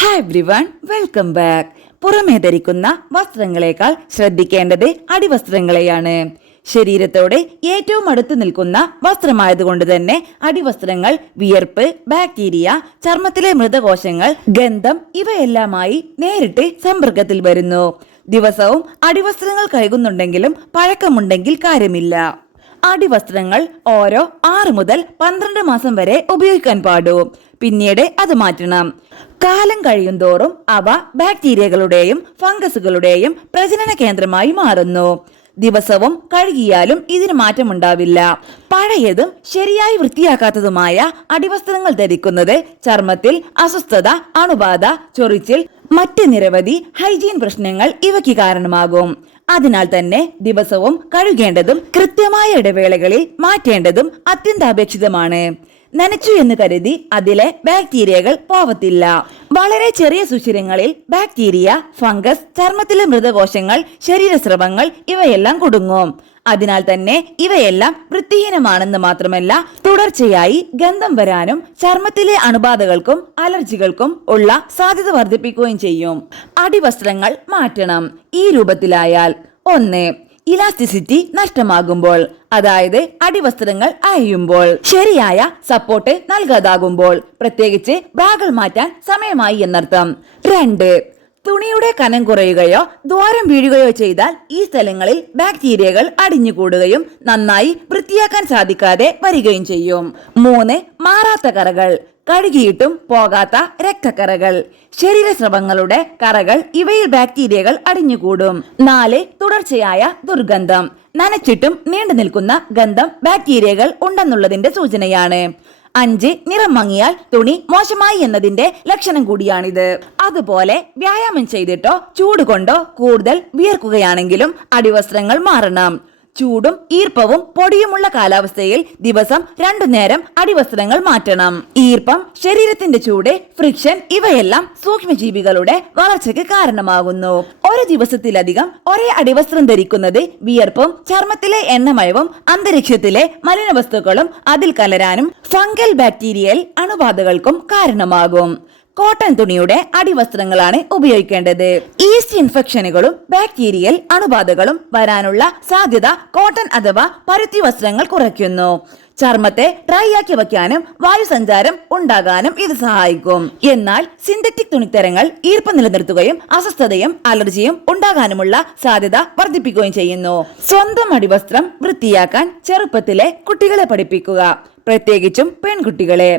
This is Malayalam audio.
Hi everyone, welcome back. പുറമേ ധരിക്കുന്ന വസ്ത്രങ്ങളെക്കാൾ ശ്രദ്ധിക്കേണ്ടത് അടിവസ്ത്രങ്ങളെയാണ്. ശരീരത്തോട് ഏറ്റവും അടുത്ത് നിൽക്കുന്ന വസ്ത്രമായതുകൊണ്ട് തന്നെ അടിവസ്ത്രങ്ങൾ വിയർപ്പ്, ബാക്ടീരിയ, ചർമ്മത്തിലെ മൃതകോശങ്ങൾ, ഗന്ധം ഇവയെല്ലാമായി നേരിട്ട് സമ്പർക്കത്തിൽ വരുന്നു. ദിവസവും അടിവസ്ത്രങ്ങൾ കഴുകുന്നുണ്ടെങ്കിലും പഴക്കമുണ്ടെങ്കിൽ കാര്യമില്ല. അടിവസ്ത്രങ്ങൾ ഓരോ 6 മുതൽ 12 മാസം വരെ ഉപയോഗിക്കാൻ പാടൂ. പിന്നീട് അത് മാറ്റണം. കാലം കഴിയുന്തോറും അവ ബാക്ടീരിയകളുടെയും ഫംഗസുകളുടെയും പ്രജനന കേന്ദ്രമായി മാറുന്നു. ദിവസവും കഴുകിയാലും ഇതിന് മാറ്റമുണ്ടാവില്ല. പഴയതും ശരിയായി വൃത്തിയാക്കാത്തതുമായ അടിവസ്ത്രങ്ങൾ ധരിക്കുന്നത് ചർമ്മത്തിൽ അസ്വസ്ഥത, അണുബാധ, ചൊറിച്ചിൽ, മറ്റ് നിരവധി ഹൈജീൻ പ്രശ്നങ്ങൾ ഇവയ്ക്ക് കാരണമാകും. അതിനാൽ തന്നെ ദിവസവും കഴുകേണ്ടതും കൃത്യമായ ഇടവേളകളിൽ മാറ്റേണ്ടതും അത്യന്താപേക്ഷിതമാണ്. നനച്ചു എന്ന് കരുതി അതിലെ ബാക്ടീരിയകൾ പോവത്തില്ല. വളരെ ചെറിയ സുഷിരങ്ങളിൽ ബാക്ടീരിയ, ഫംഗസ്, ചർമ്മത്തിലെ മൃതകോശങ്ങൾ, ശരീരസ്രവങ്ങൾ ഇവയെല്ലാം കുടുങ്ങും. അതിനാൽ തന്നെ ഇവയെല്ലാം വൃത്തിഹീനമാണെന്ന് മാത്രമല്ല, തുടർച്ചയായി ഗന്ധം വരാനും ചർമ്മത്തിലെ അണുബാധകൾക്കും അലർജികൾക്കും ഉള്ള സാധ്യത വർദ്ധിപ്പിക്കുകയും ചെയ്യും. അടിവസ്ത്രങ്ങൾ മാറ്റണം ഈ രൂപത്തിലായാൽ: 1. ഇലാസ്റ്റിസിറ്റി നഷ്ടമാകുമ്പോൾ, അതായത് അടിവസ്ത്രങ്ങൾ അയയുമ്പോൾ, ശരിയായ സപ്പോർട്ട് നൽകാതാകുമ്പോൾ, പ്രത്യേകിച്ച് ബ്രാകൾ മാറ്റാൻ സമയമായി എന്നർത്ഥം. 2. തുണിയുടെ കനം കുറയുകയോ ദ്വാരം വീഴുകയോ ചെയ്താൽ ഈ സ്ഥലങ്ങളിൽ ബാക്ടീരിയകൾ അടിഞ്ഞുകൂടുകയും നന്നായി വൃത്തിയാക്കാൻ സാധിക്കാതെ വരികയും ചെയ്യും. 3. മാറാത്ത കറകൾ, കഴുകിയിട്ടും പോകാത്ത രക്തക്കറകൾ, ശരീരസ്രവങ്ങളുടെ കറകൾ, ഇവയിൽ ബാക്ടീരിയകൾ അടിഞ്ഞുകൂടും. 4. തുടർച്ചയായ ദുർഗന്ധം, നനച്ചിട്ടും നീണ്ടു നിൽക്കുന്ന ഗന്ധം ബാക്ടീരിയകൾ ഉണ്ടെന്നുള്ളതിന്റെ സൂചനയാണ്. 5. നിറം മങ്ങിയാൽ തുണി മോശമായി എന്നതിന്റെ ലക്ഷണം കൂടിയാണിത്. അതുപോലെ വ്യായാമം ചെയ്തിട്ടോ ചൂട് കൊണ്ടോ കൂടുതൽ വിയർക്കുകയാണെങ്കിലും അടിവസ്ത്രങ്ങൾ മാറണം. ചൂടും ഈർപ്പവും പൊടിയുമുള്ള കാലാവസ്ഥയിൽ ദിവസം 2 നേരം അടിവസ്ത്രങ്ങൾ മാറ്റണം. ഈർപ്പം, ശരീരത്തിന്റെ ചൂട്, ഫ്രിക്ഷൻ ഇവയെല്ലാം സൂക്ഷ്മജീവികളുടെ വളർച്ചയ്ക്ക് കാരണമാകുന്നു. ഒരു ദിവസത്തിലധികം ഒരേ അടിവസ്ത്രം ധരിക്കുന്നത് വിയർപ്പും ചർമ്മത്തിലെ എണ്ണമയവും അന്തരീക്ഷത്തിലെ മലിനവസ്തുക്കളും അതിൽ കലരാനും ഫംഗൽ, ബാക്ടീരിയൽ അണുബാധകൾക്കും കാരണമാകും. കോട്ടൺ തുണിയുടെ അടിവസ്ത്രങ്ങളാണ് ഉപയോഗിക്കേണ്ടത്. ഈസ്റ്റ് ഇൻഫെക്ഷനുകളും ബാക്ടീരിയൽ അണുബാധകളും വരാനുള്ള സാധ്യത കോട്ടൺ അഥവാ പരുത്തി വസ്ത്രങ്ങൾ കുറയ്ക്കുന്നു. ചർമ്മത്തെ ഡ്രൈ ആക്കി വയ്ക്കാനും വായുസഞ്ചാരം ഉണ്ടാകാനും ഇത് സഹായിക്കും. എന്നാൽ സിന്തറ്റിക് തുണിത്തരങ്ങൾ ഈർപ്പം നിലനിർത്തുകയും അസ്വസ്ഥതയും അലർജിയും ഉണ്ടാകാനുമുള്ള സാധ്യത വർദ്ധിപ്പിക്കുകയും ചെയ്യുന്നു. സ്വന്തം അടിവസ്ത്രം വൃത്തിയാക്കാൻ ചെറുപ്പത്തിലെ കുട്ടികളെ പഠിപ്പിക്കുക, പ്രത്യേകിച്ചും പെൺകുട്ടികളെ.